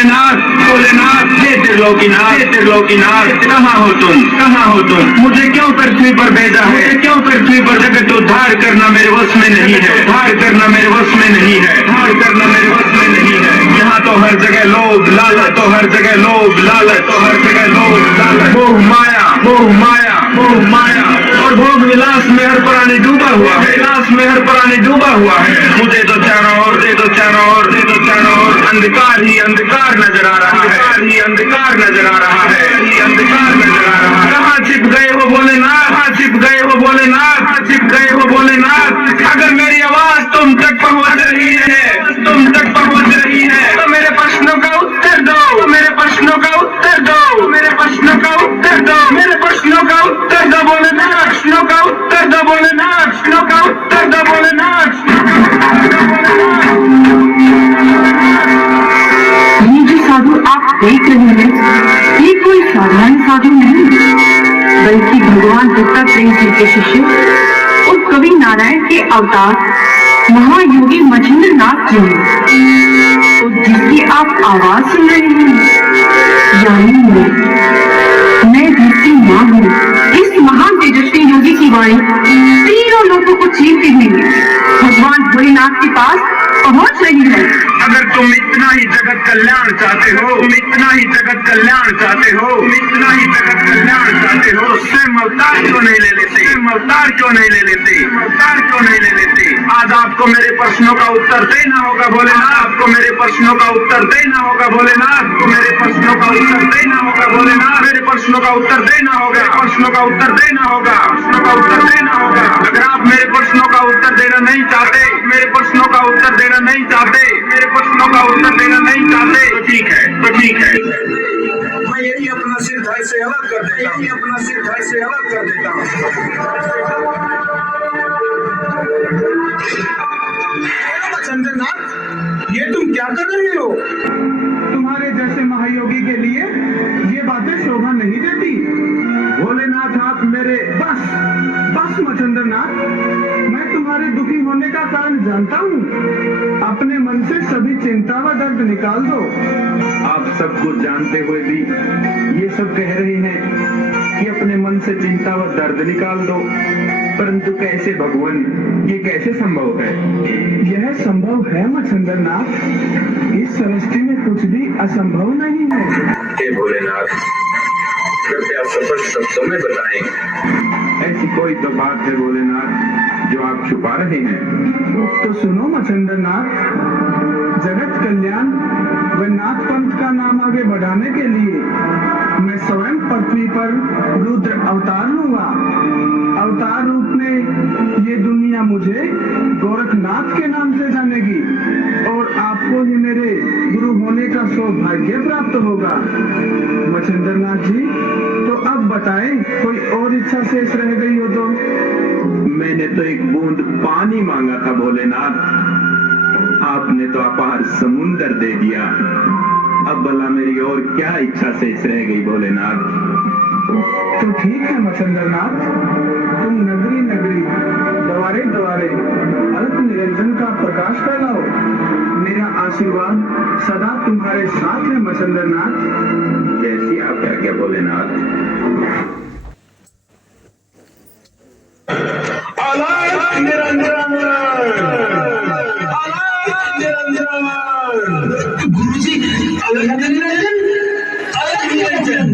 भोलेनाथ भोलेनाथ, हे त्रिलोकीनाथ हे त्रिलोकीनाथ, कहाँ हो तुम, कहाँ हो तुम? मुझे क्यों पृथ्वी पर भेजा है? मुझे क्यों पृथ्वी पर जगत उद्धार करना मेरे वश में नहीं है? उद्धार करना मेरे वश में नहीं है, उद्धार करना मेरे वश में नहीं है। यहाँ तो हर जगह लोभ लालच, तो हर जगह लोभ लालच, तो हर जगह लोभ लालच, मोह माया मोह माया मोह माया और भोग विलास में हर प्राणी डूबा हुआ है, विलास में हर प्राणी डूबा हुआ है। मुझे तो चारों ओर दे दो चारों ओर दे दो चारों ओर अंधकार ही अंधकार नजर आ रहा है, अंधकार ही अंधकार नजर आ रहा है, ही अंधकार नजर आ रहा है। कहाँ छिप गए वो भोलेनाथ, कहाँ छिप गए वो भोलेनाथ, कहाँ छिप गए वो भोलेनाथ? अगर मेरी आवाज तुम तक पहुंच रही है, तुम तक पहुंच रही है, तो मेरे प्रश्नों का उत्तर दो, मेरे प्रश्नों का उत्तर दो, मेरे प्रश्नों का उत्तर दो, मेरे प्रश्नों का उत्तर दो भोलेनाथ, प्रश्नों का उत्तर दो भोलेनाथ, प्रश्नों का उत्तर दो भोलेनाथ। ये जो साधु आप देख रहे हैं, ये कोई साधारण साधु नहीं, बल्कि भगवान दत्तात्रेय जी के शिष्य और कवि नारायण के अवतार महायोगी मछिंद्र नाथ जी हैं। और जिसकी आप आवाज सुन रहे हैं, यानी मैं जिसकी माँ हूँ, इस महान तेजस्वी योगी की वाणी तीनों लोगों को चीरती हुई भगवान भोलेनाथ के पास पहुंच रही है। अगर तुम इतना ही जगत कल्याण चाहते हो, तुम इतना ही जगत कल्याण चाहते हो, तुम इतना ही जगत कल्याण चाहते हो, स्वयं अवतार क्यों नहीं ले लेते? स्वयं अवतार क्यों नहीं ले लेते? अवतार क्यों नहीं ले लेते? आज आपको मेरे प्रश्नों का उत्तर देना होगा भोलेनाथ, आपको मेरे प्रश्नों का उत्तर देना होगा भोलेनाथ, को मेरे प्रश्नों का उत्तर देना होगा भोलेनाथ, मेरे प्रश्नों का उत्तर देना होगा, प्रश्नों का उत्तर देना होगा, प्रश्नों का उत्तर देना होगा। अगर आप मेरे प्रश्नों का उत्तर देना नहीं चाहते, मेरे प्रश्नों का उत्तर देना नहीं चाहते, मेरे प्रश्नों का उत्तर देना नहीं चाहते, तो ठीक है, तो ठीक है। मैं यही अपना सिर धड़ से अलग कर देता हूँ, अपना सिर धड़ से अलग कर देता हूँ। चंद्रनाथ, ये तुम क्या कर रहे हो? तुम्हारे जैसे महायोगी के लिए ये बातें शोभा नहीं देती। भोलेनाथ आप मेरे बस बस मचंद्रनाथ, मैं तुम्हारे दुखी होने का कारण जानता हूँ। अपने मन से सभी चिंता व दर्द निकाल दो। आप सब कुछ जानते हुए भी ये सब कह रहे हैं कि अपने मन से चिंता व दर्द निकाल दो, परंतु कैसे भगवान, ये कैसे संभव है? यह संभव है मचंद्रनाथ, इस सृष्टि में कुछ भी असंभव नहीं है। हे भोलेनाथ, कृपया स्पष्ट शब्दों में बताएं। ऐसी कोई तो बात है भोलेनाथ जो आप छुपा रहे हैं। तो सुनो मचंद्रनाथ, जगत कल्याण व नाथ पंथ का नाम आगे बढ़ाने के लिए मैं स्वयं पृथ्वी पर रुद्र अवतार लूंगा। अवतार रूप में ये दुनिया मुझे गोरखनाथ के नाम से जानेगी और आपको ही मेरे गुरु होने का सौभाग्य प्राप्त होगा। मचंद्रनाथ जी, तो अब बताएं, कोई और इच्छा शेष रह गई हो तो? मैंने तो एक बूंद पानी मांगा था भोलेनाथ, आपने तो अपार समुंदर दे दिया। अब भला मेरी और क्या इच्छा शेष रह गई भोलेनाथ? तो ठीक है मचंद्रनाथ, तुम नगरी नगरी द्वारे द्वारे अल्प निरंजन का प्रकाश फैलाओ। मेरा आशीर्वाद सदा तुम्हारे साथ है मचंद्रनाथ। जैसी आप क्या भोलेनाथ। अलग निरंजन, अलग निरंजन। गुरुजी, अलग निरंजन, अलग निरंजन।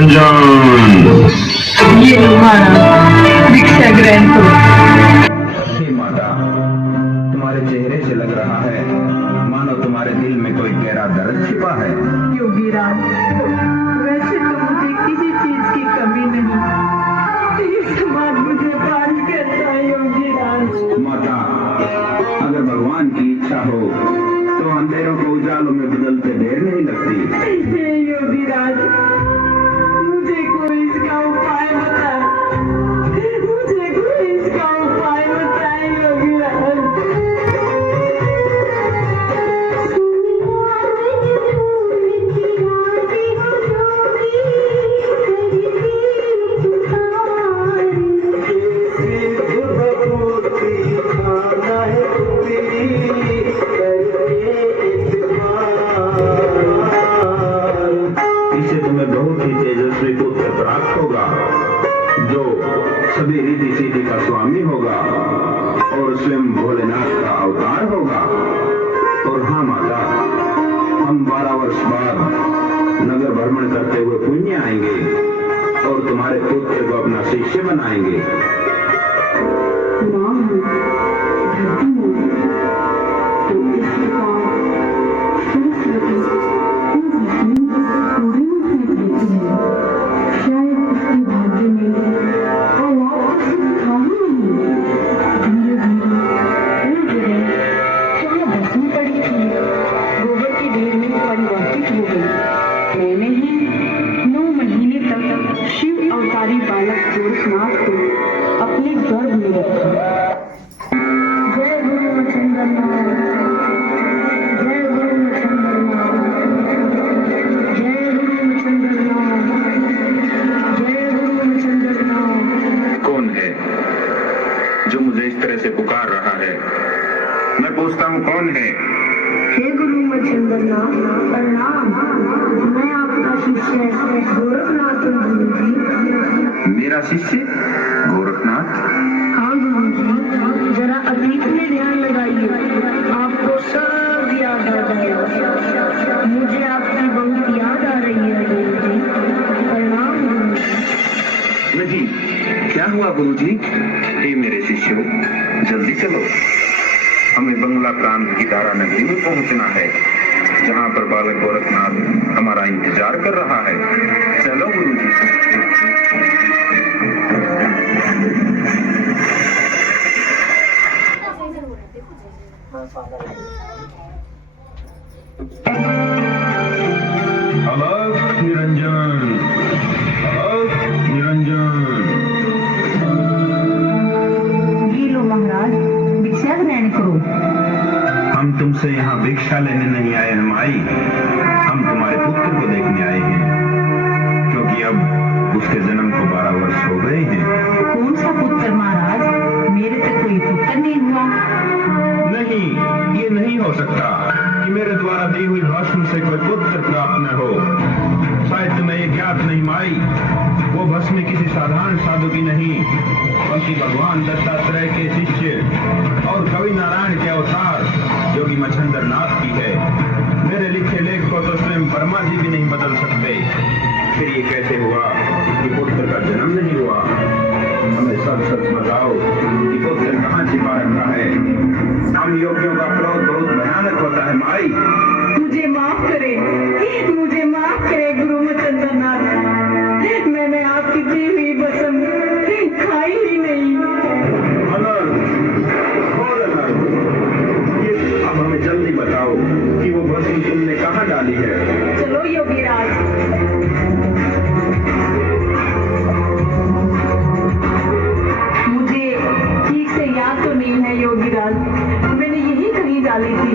निरंजन। ये लो महाराज भिक्षा ग्रहण करो। हे माता, तुम्हारे चेहरे से लग रहा है मानो तुम्हारे दिल में कोई गहरा दर्द छिपा है। योगी राज, वैसे तो मुझे किसी चीज की कमी नहीं, ये समाज मुझे पार करता है योगी राज। माता, अगर भगवान की इच्छा हो तो अंधेरों को उजालों में बदलते देर नहीं लगती। हे योगी राज, मुझे कोई इसका उपाय बताए, मुझे कोई इसका उपाय बताए योगी राज। इससे तुम्हें बहुत ही तेजस्वी पुत्र प्राप्त होगा जो सभी रिद्धि सिद्धि का स्वामी होगा और स्वयं भोलेनाथ का अवतार होगा। और हाँ माता, हम 12 वर्ष बाद नगर भ्रमण करते हुए पुण्य आएंगे और तुम्हारे पुत्र को अपना शिष्य बनाएंगे। मैंने ही 9 महीने तक शिव अवतारी बालक गोरखनाथ को अपने गर्भ में रखा। जय गुरु मच्छंदरनाथ, जय गुरु मच्छंदरनाथ, जय गुरु मच्छंदरनाथ, जय गुरु मच्छंदरनाथ। कौन है जो मुझे इस तरह से पुकार रहा है? मैं पूछता हूँ, कौन है? हे गुरु मच्छंदरनाथ, प्रणाम। मैं आपका शिष्य गोरखनाथ हूँ गुरु जी। मेरा शिष्य गोरखनाथ? हाँ गुरु जी, जरा अतीत में ध्यान लगाइए, आपको सब याद आ जाएगा। मुझे आपकी बहुत याद आ रही है गुरु जी। प्रणाम गुरु जी। नहीं, क्या हुआ गुरुजी? हे मेरे शिष्यों, जल्दी चलो, हमें बंगला प्रांत की दारा नगरी में पहुंचना है, जहां पर बालक गोरखनाथ हमारा इंतजार कर रहा है। चलो गुरुजी। अलग निरंजन, अलग निरंजन। ये लो महाराज भिक्षा ग्रहण करो। हम तुमसे यहाँ भिक्षा लेने नहीं आए हैं माई, हम तुम्हारे पुत्र को देखने आए हैं, क्योंकि अब उसके जन्म को 12 वर्ष हो गए हैं। कौन सा पुत्र महाराज? मेरे तो कोई पुत्र नहीं हुआ। नहीं, ये नहीं हो सकता कि मेरे द्वारा दी हुई भस्म से कोई पुत्र प्राप्त न हो। शायद तुम्हें ये ज्ञात नहीं माई, वो भस्म किसी साधारण साधु की नहीं, बल्कि भगवान दत्तात्रेय के शिष्य और कवि नारायण के अवतार योगी मच्छंदरनाथ की है। मेरे लिखे लेख को तो स्वयं ब्रह्मा जी भी नहीं बदल सकते। फिर ये कैसे हुआ कि पुत्र का जन्म नहीं हुआ? हमें सच सच बताओ कि पुत्र कहाँ छिपा रखा है। हम योगियों का क्रोध बहुत भयानक होता है माई। मुझे माफ करे, मुझे माफ करे गुरु मच्छंदरनाथ। मैंने आपकी दी हुई भस्म खाई ही नहीं। अब हमें जल्दी बताओ कि वो भस्म तुमने कहाँ डाली है। चलो योगी राज। मुझे ठीक से याद तो नहीं है योगी राज, मैंने यही कहीं डाली थी।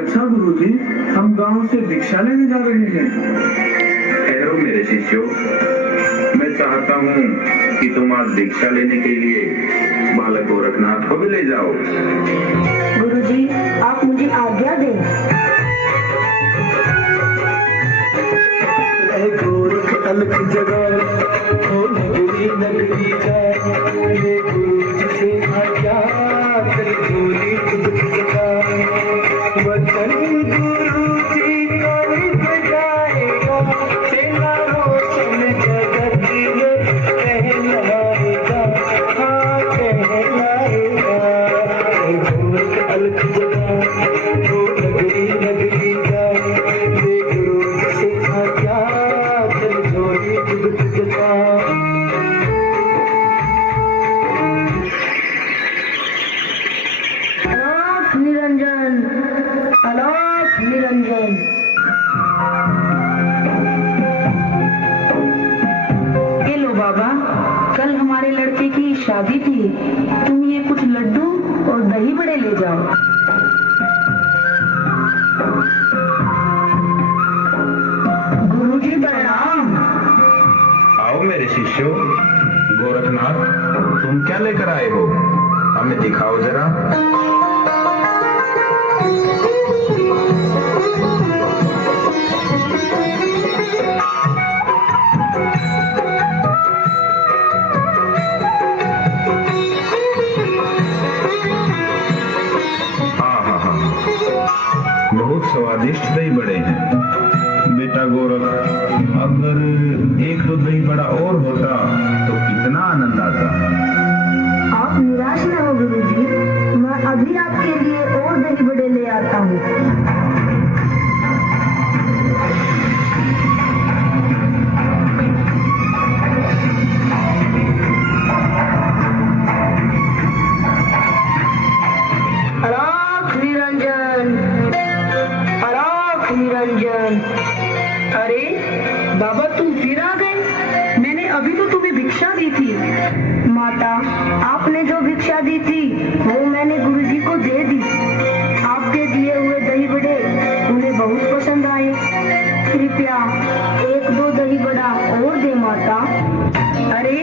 अच्छा गुरु गुरुजी, हम गांव से भिक्षा लेने जा रहे हैं। ठहरो मेरे शिष्यों, मैं चाहता हूँ कि तुम आज भिक्षा लेने के लिए बालक गोरखनाथ को भी ले जाओ। गुरुजी, आप मुझे आज्ञा दें। गोरख अलग जगह ओ नगरी नगरी जाए, ये गुरु से आज्ञा कर झोली खुद वचन गुरु जी का निभ जाएगा, तेरा रोशन जगत में कहलाएगा, हाँ कहलाएगा। गोरख अलग जगह ओ नगरी नगरी जाए, ये गुरु से आज्ञा कर झोली खुद अलोक निरंजन, अलोक निरंजन। ये लो बाबा, कल हमारे लड़के की शादी थी, तुम ये कुछ लड्डू और दही बड़े ले जाओ। गुरुजी प्रणाम। आओ मेरे शिष्यों। गोरखनाथ, तुम क्या लेकर आए हो? हमें दिखाओ जरा। बहुत स्वादिष्ट दही बड़े हैं। बेटा गोरख, अगर एक दो दही बड़ा और होता तो कितना आनंद आता। आप निराश न हो गुरुजी, मैं अभी आपके लिए और दही बड़े ले आता हूँ। अलोक निरंजन, अलोक निरंजन। अरे बाबा, तुम फिर आ गए। मैंने अभी तो तुम्हें भिक्षा दी थी। माता, आपने जो भिक्षा दी थी वो मैंने गुरुजी को दे दी। आपके दिए हुए दही बड़े उन्हें बहुत पसंद आए। कृपया एक दो दही बड़ा और दे माता। अरे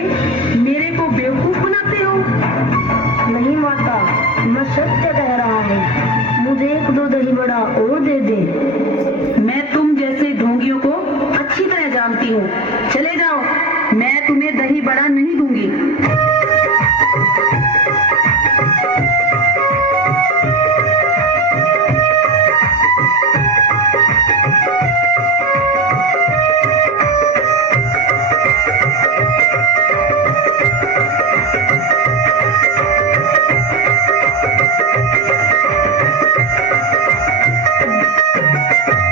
मेरे को बेवकूफ बनाते हो? नहीं माता, मैं सत्य कह रहा हूँ, मुझे एक दो दही बड़ा और दे दे। मैं तुम जैसे ढोंगियों को अच्छी तरह जानती हूँ। चले जाओ, मैं तुम्हें दही बड़ा नहीं दूंगी।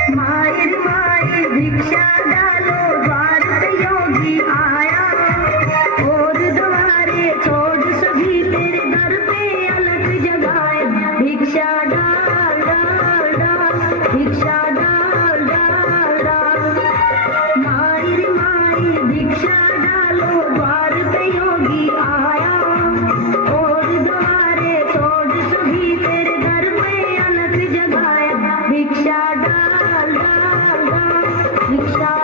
माई माई भिक्षा डालो, द्वार पे योगी आया, और द्वारे छोड़ सभी तेरे दर पे अलग जगाए। भिक्षा डाल डाल डाल, भिक्षा डाल डाल डाल। माई माई भिक्षा डालो, द्वार पे योगी आया, और द्वारे छोड़ सभी तेरे दर पे अलग जगाए। भिक्षा डाल डाल डाल, भिक्षा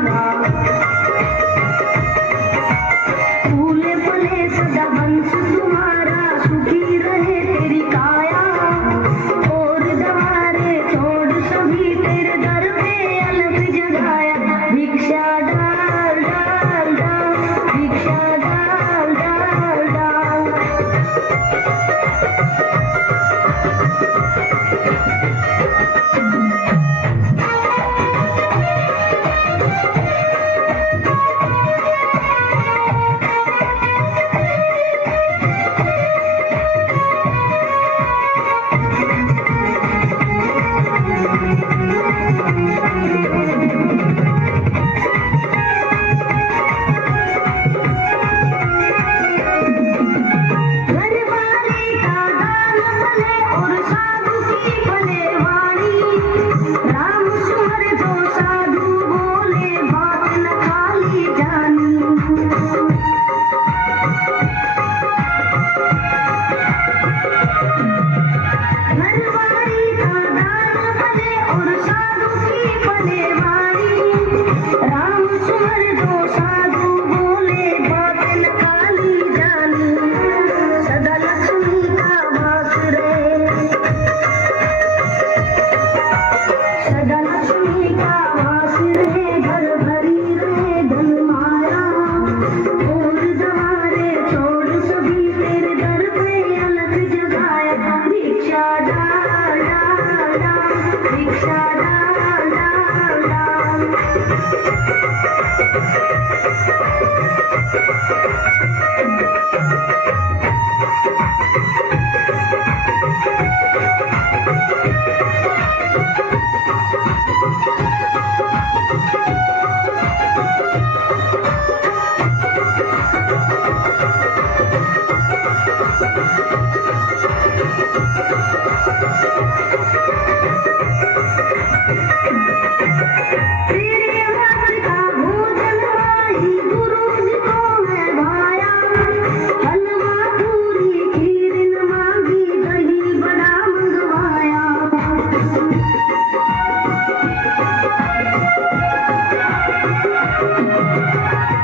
तुम्हारा, फूले फले सदा वंश तुम्हारा, सुखी रहे तेरी काया, और द्वारे छोड़ सभी तेरे दर पे अलग जगाया, भिक्षा डाल डाल डाल, भिक्षा डाल डाल डाल। घरवाले का दान भले और साधु की भले वाणी, राम सुमर जो साधु बोले बात न खाली जानी। घरवाली का दान भले और साधु की भले वाणी, राम सुमर जो साधु बोले बात न खाली जानी। सदा लक्ष्मी का वास रहे, सदा लक्ष्मी का वास रहे, घर भरी रहे धन माया, और द्वारे छोड़ सभी तेरे दर पे अलग जगाया, भिक्षा डाल डाल डाल, भिक्षा डाल डाल डाल। तेरे हाथ का भोजन आई गुरु जी को है भाया, हलवा पूरी खीर न मांगी, दही बड़ा मंगवाया।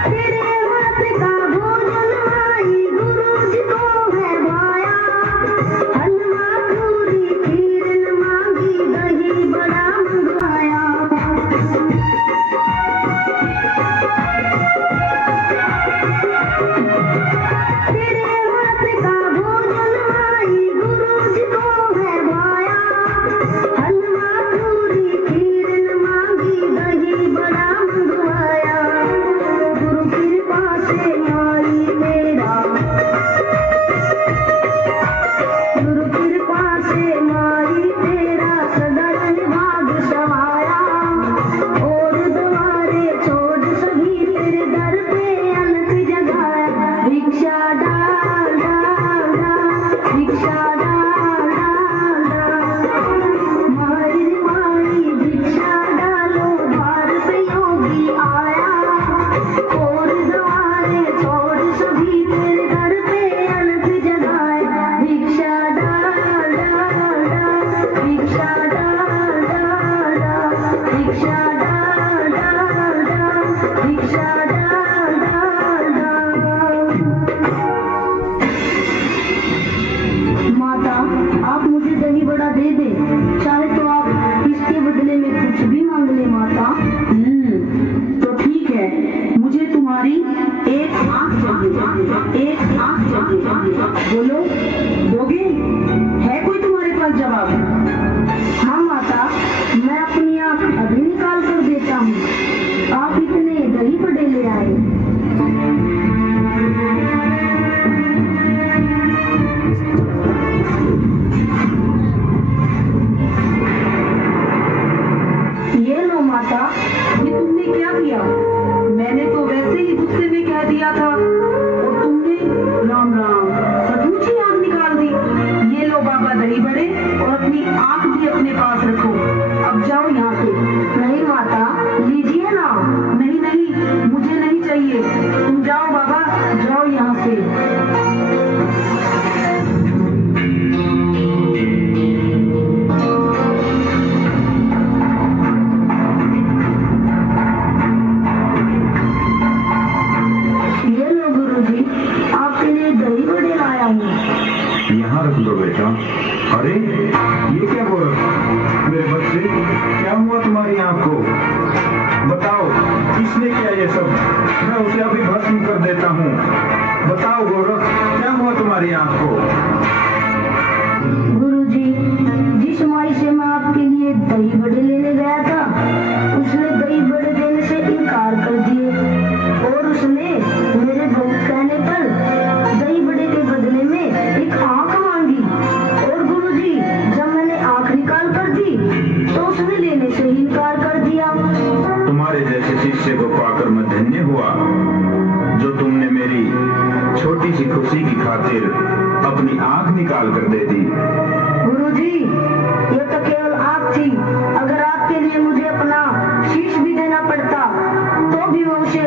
तेरे हाथ का भोजन आई गुरु जी को है भाया, हलवा पूरी खीर न मांगी, दही बड़ा मंगवाया। तेरे हाथ का भोजन आई गुरु जी को है भाया, हलवा पूरी खीर न मांगी, दही बड़ा मंगवाया। गुरु कृपा से माई तेरा, गुरु कृपा से माई तेरा सदा भाग समाया, और द्वारे छोड़ सभी तेरे दर पे अलग जगाया, भिक्षा डाल डाल डाल, भिक्षा डाल डाल डाल। माई माई भिक्षा डालो, भारत योगी आया, और द्वारे छोड़ सभी तेरे दर पे अलग जगाया, भिक्षा डाल डाल डाल, भिक्षा डाल डाल डाल, भिक्षा डाल डाल डाल, भिक्षा डाल डाल डाल। माता आप मुझे दही बड़ा दे दे, चाहे तो आप इसके बदले में कुछ भी मांग ले माता। तो ठीक है, मुझे तुम्हारी एक आंख चाहिए, एक आंख चाहिए। बोलो, दोगे? है कोई तुम्हारे पास जवाब? हाँ माता, मैं अपनी आंख अभी निकाल कर देता हूँ। आप इतने दही बड़े ले आए। ये लो माता, ये तुमने क्या किया? मैंने तो वैसे ही गुस्से में कह दिया था, और तुमने राम राम सचमुची आंख निकाल दी। ये लो बाबा दही बड़े, और अपनी आंख भी अपने पास रखो। अब जाओ यहाँ से। नहीं माता, लीजिए ना। नहीं नहीं, मुझे नहीं चाहिए, तुम जाओ बाबा, जाओ यहाँ से। किसने किया ये सब? मैं उसे अभी भस्म कर देता हूँ। बताओ गोरख, क्या हुआ तुम्हारी आंख को? गुरुजी, जिस माई से मैं आपके लिए दही बड़े लेने गया था, उसने दही बड़े देने से इनकार कर दिए और उसने मेरे भक्त कहने पर दही बड़े के बदले में एक आंख मांगी। और गुरुजी, जब मैंने आंख निकाल कर दी तो उसने लेने से ही इनकार कर दिया। तुम्हारे जैसे शिष्य को पाकर मैं धन्य हुआ, जो तुमने मेरी छोटी सी खुशी की खातिर अपनी आंख निकाल कर दे दी। गुरुजी, ये तो केवल आंख थी। अगर आपके लिए मुझे अपना शीश भी देना पड़ता तो भी मैं उसे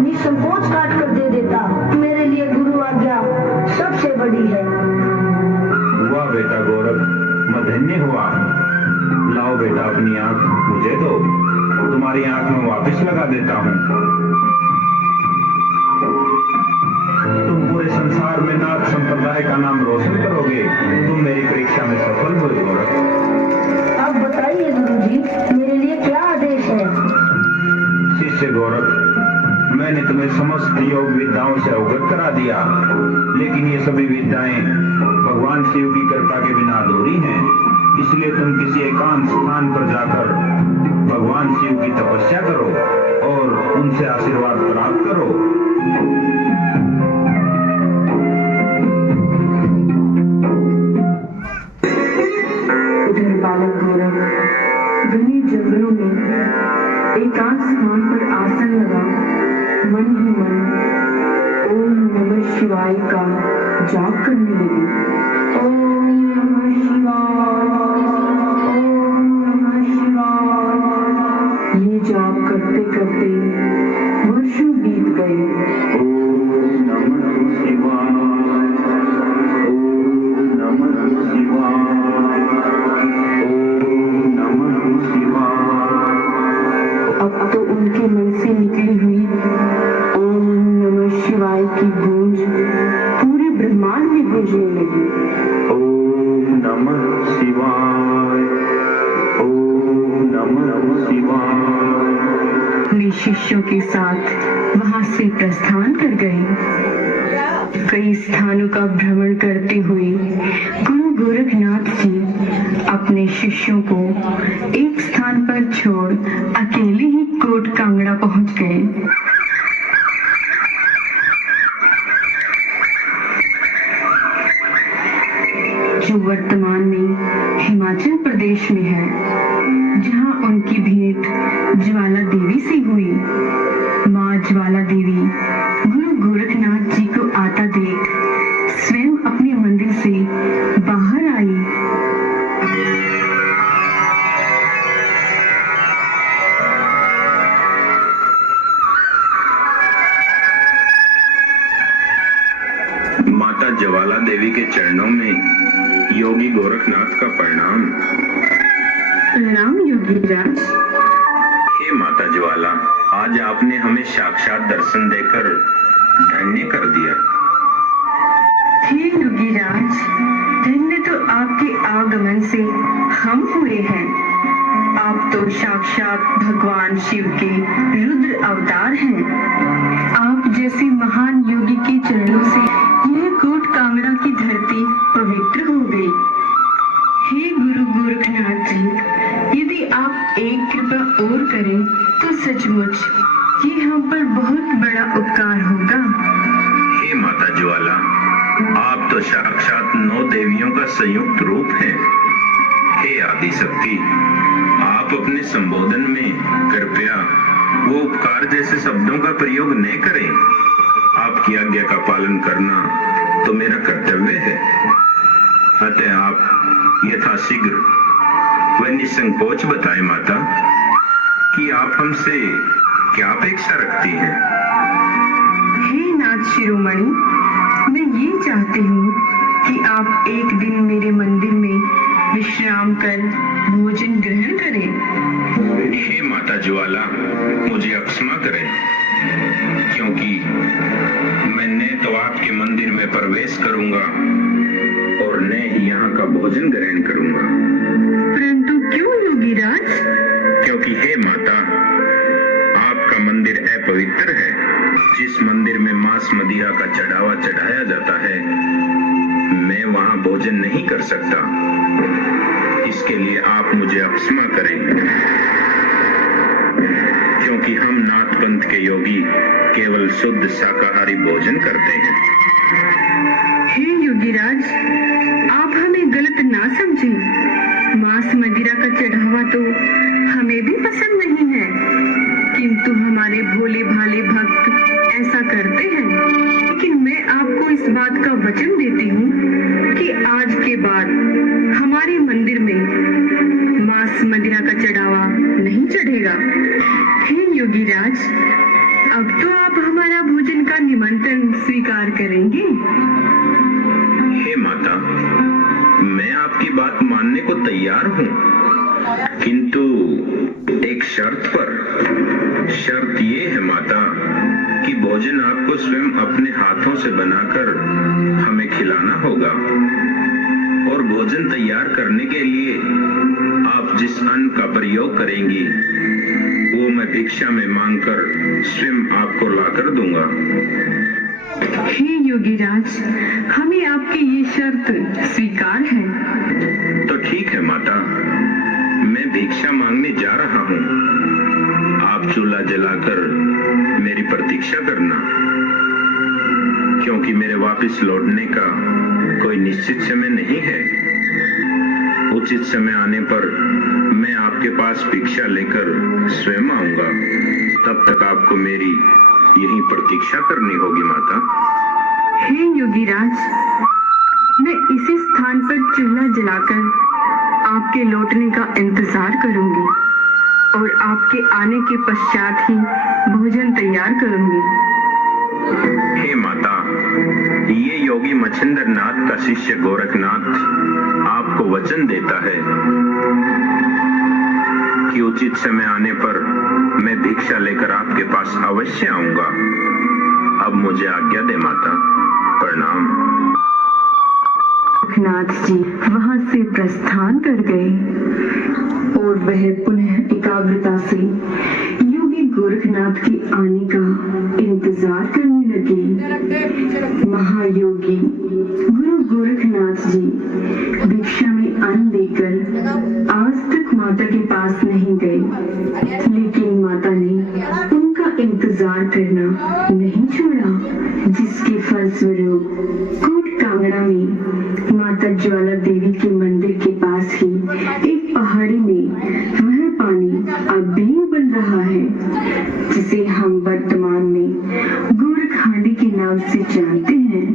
निसंकोच काट कर दे देता। मेरे लिए गुरु आज्ञा सबसे बड़ी है। हुआ बेटा गोरख, मैं धन्य हुआ। लाओ बेटा अपनी आंख मुझे दो, तुम्हारी आंख में वापस लगा देता हूँ। तुम पूरे संसार में नाथ संप्रदाय का नाम रोशन करोगे। तुम मेरी परीक्षा में सफल हुए गोरख। अब बताइए गुरुजी, मेरे लिए क्या आदेश है? शिष्य गोरख, मैंने तुम्हें समस्त योग विद्याओं से अवगत करा दिया, लेकिन ये सभी विद्याएं भगवान शिव की कृपा के बिना अधूरी हैं। इसलिए तुम किसी एकांत स्थान पर जाकर भगवान शिव की तपस्या करो और उनसे आशीर्वाद प्राप्त करो। उधर बालक गोरख घने जंगलों में एकांत स्थान पर आसन लगा मन ही मन ओम नमः शिवाय का जाप करने लगी। ओम नमः शिवाय, ओम नमः शिवाय। ये जाप करते करते वर्षों बीत गए। ओम नमः शिवाय, ओम नमः शिवाय, ओम नमः शिवाय। अब तो उनके मन से निकली हुई ओम नमः शिवाय की गूंज पूरे ब्रह्मांड में गूंजने लगी। ओम नमः शिवाय, ओम नमः शिवाय। अपने शिष्यों के साथ वहां से प्रस्थान कर गए। कई स्थानों का भ्रमण करते हुए गुरु गोरखनाथ जी अपने शिष्यों को एक स्थान पर छोड़ अकेले ही कोट कांगड़ा पहुंच गए। जो वर्तमान में हिमाचल प्रदेश में है, जहां उनकी भेंट ज्वाला देवी से हुई। माँ ज्वाला देवी गुरु गोरखनाथ जी को आता देख स्वयं अपने मंदिर से बाहर आई। माता ज्वाला देवी के चरणों में योगी गोरखनाथ का प्रणाम। प्रणाम योगी राज। हे माता ज्वाला, आज आपने हमें साक्षात दर्शन देकर धन्य कर दिया। हे योगी राज, धन्य तो आपके आगमन से हम हुए हैं। आप तो साक्षात भगवान शिव के रुद्र अवतार हैं। आप जैसे महान योगी के चरणों से यह कोट कांगड़ा की धरती पवित्र हो गई। हे गुरु गोरखनाथ जी, यदि आप एक कृपा और करें तो सचमुच ये हम पर बहुत बड़ा उपकार होगा। हे माता ज्वाला, आप तो साक्षात 9 देवियों का संयुक्त रूप हैं। हे आदि शक्ति, आप अपने संबोधन में कृपया वो उपकार जैसे शब्दों का प्रयोग न करें। आपकी आज्ञा का पालन करना तो मेरा कर्तव्य है। अतः आप यथाशीघ्र व निसंकोच बताएं माता कि आप हमसे क्या अपेक्षा रखती हैं। हे नाथ शिरोमणि, मैं ये चाहती हूँ कि आप एक दिन मेरे मंदिर में विश्राम कर भोजन ग्रहण करें। हे माता ज्वाला, मुझे अक्षमा करें, क्योंकि मैं न तो आपके मंदिर में प्रवेश करूंगा और न ही यहाँ का भोजन ग्रहण करूंगा। परंतु क्यों योगी राज? क्योंकि हे माता, आपका मंदिर पवित्र है। जिस मंदिर में मांस मदिरा का चढ़ावा चढ़ाया जाता है, मैं वहां भोजन नहीं कर सकता। इसके लिए आप मुझे क्षमा करें, क्योंकि हम नाथ पंथ के योगी केवल शुद्ध शाकाहारी भोजन करते हैं। हे योगीराज, आप हमें गलत ना समझें। मांस मदिरा का चढ़ावा तो हमें भी पसंद नहीं है, किंतु हमारे भोले भाले भक्त ऐसा करते हैं। लेकिन मैं आपको इस बात का वचन देती हूँ कि आज के बाद हमारे मंदिर में मांस मदिरा का चढ़ावा नहीं चढ़ेगा। हे योगीराज, अब तो आप हमारा भोजन का निमंत्रण स्वीकार करेंगे? हे माता, मैं आपकी बात मानने को तैयार हूँ, किंतु एक शर्त पर। शर्त ये है माता कि भोजन आपको स्वयं अपने हाथों से बनाकर हमें खिलाना होगा, और भोजन तैयार करने के लिए आप जिस अन्न का प्रयोग करेंगी वो मैं भिक्षा में मांगकर स्वयं आपको लाकर दूंगा। हे योगीराज, हमें आपकी ये शर्त स्वीकार है। तो ठीक है माता, मैं भिक्षा मांगने जा रहा हूँ। आप चूल्हा जलाकर मेरी प्रतीक्षा करना, क्योंकि मेरे वापस लौटने का कोई निश्चित समय नहीं है। उचित समय आने पर मैं आपके पास भिक्षा लेकर स्वयं आऊंगा। तब तक आपको मेरी यहीं प्रतीक्षा करनी होगी माता। हे योगीराज, मैं इसी स्थान पर चूल्हा जलाकर आपके लौटने का इंतजार करूंगी और आपके आने के पश्चात ही भोजन तैयार करूंगी। हे माता, ये योगी मच्छिंद्र नाथ का शिष्य गोरखनाथ आपको वचन देता है कि उचित समय आने पर मैं भिक्षा लेकर आपके पास अवश्य आऊंगा। अब मुझे आज्ञा दे माता। प्रणाम। नाथ जी वहां से प्रस्थान कर गए और वह पुनः एकाग्रता से योगी गोरखनाथ के आने का इंतजार करने लगे। महायोगी गुरु गोरखनाथ जी भिक्षा में अन्न देकर आज तक माता के पास नहीं गए, लेकिन माता ने उनका इंतजार करना नहीं छोड़ा, जिसके फलस्वरूप कोट कांगड़ा में माता ज्वाला देवी के मंदिर के पास ही एक पहाड़ी में वह पानी अब भी उबल रहा है, जिसे हम वर्तमान में गोरखहांडी के नाम से जानते हैं।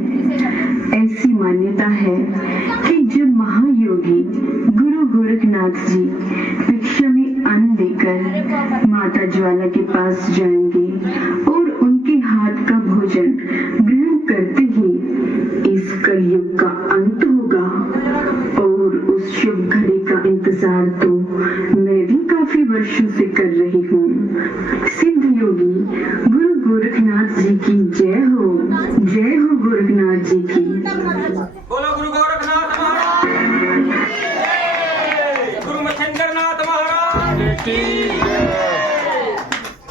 ऐसी मान्यता है कि जब महायोगी गुरु गोरखनाथ जी भिक्षा में अन्न लेकर माता ज्वाला के पास जाएंगे और उनके हाथ का भोजन ग्रहण करते ही इस कलयुग का अंत होगा। और उस शुभ घड़ी का इंतजार तो मैं भी काफी वर्षों से कर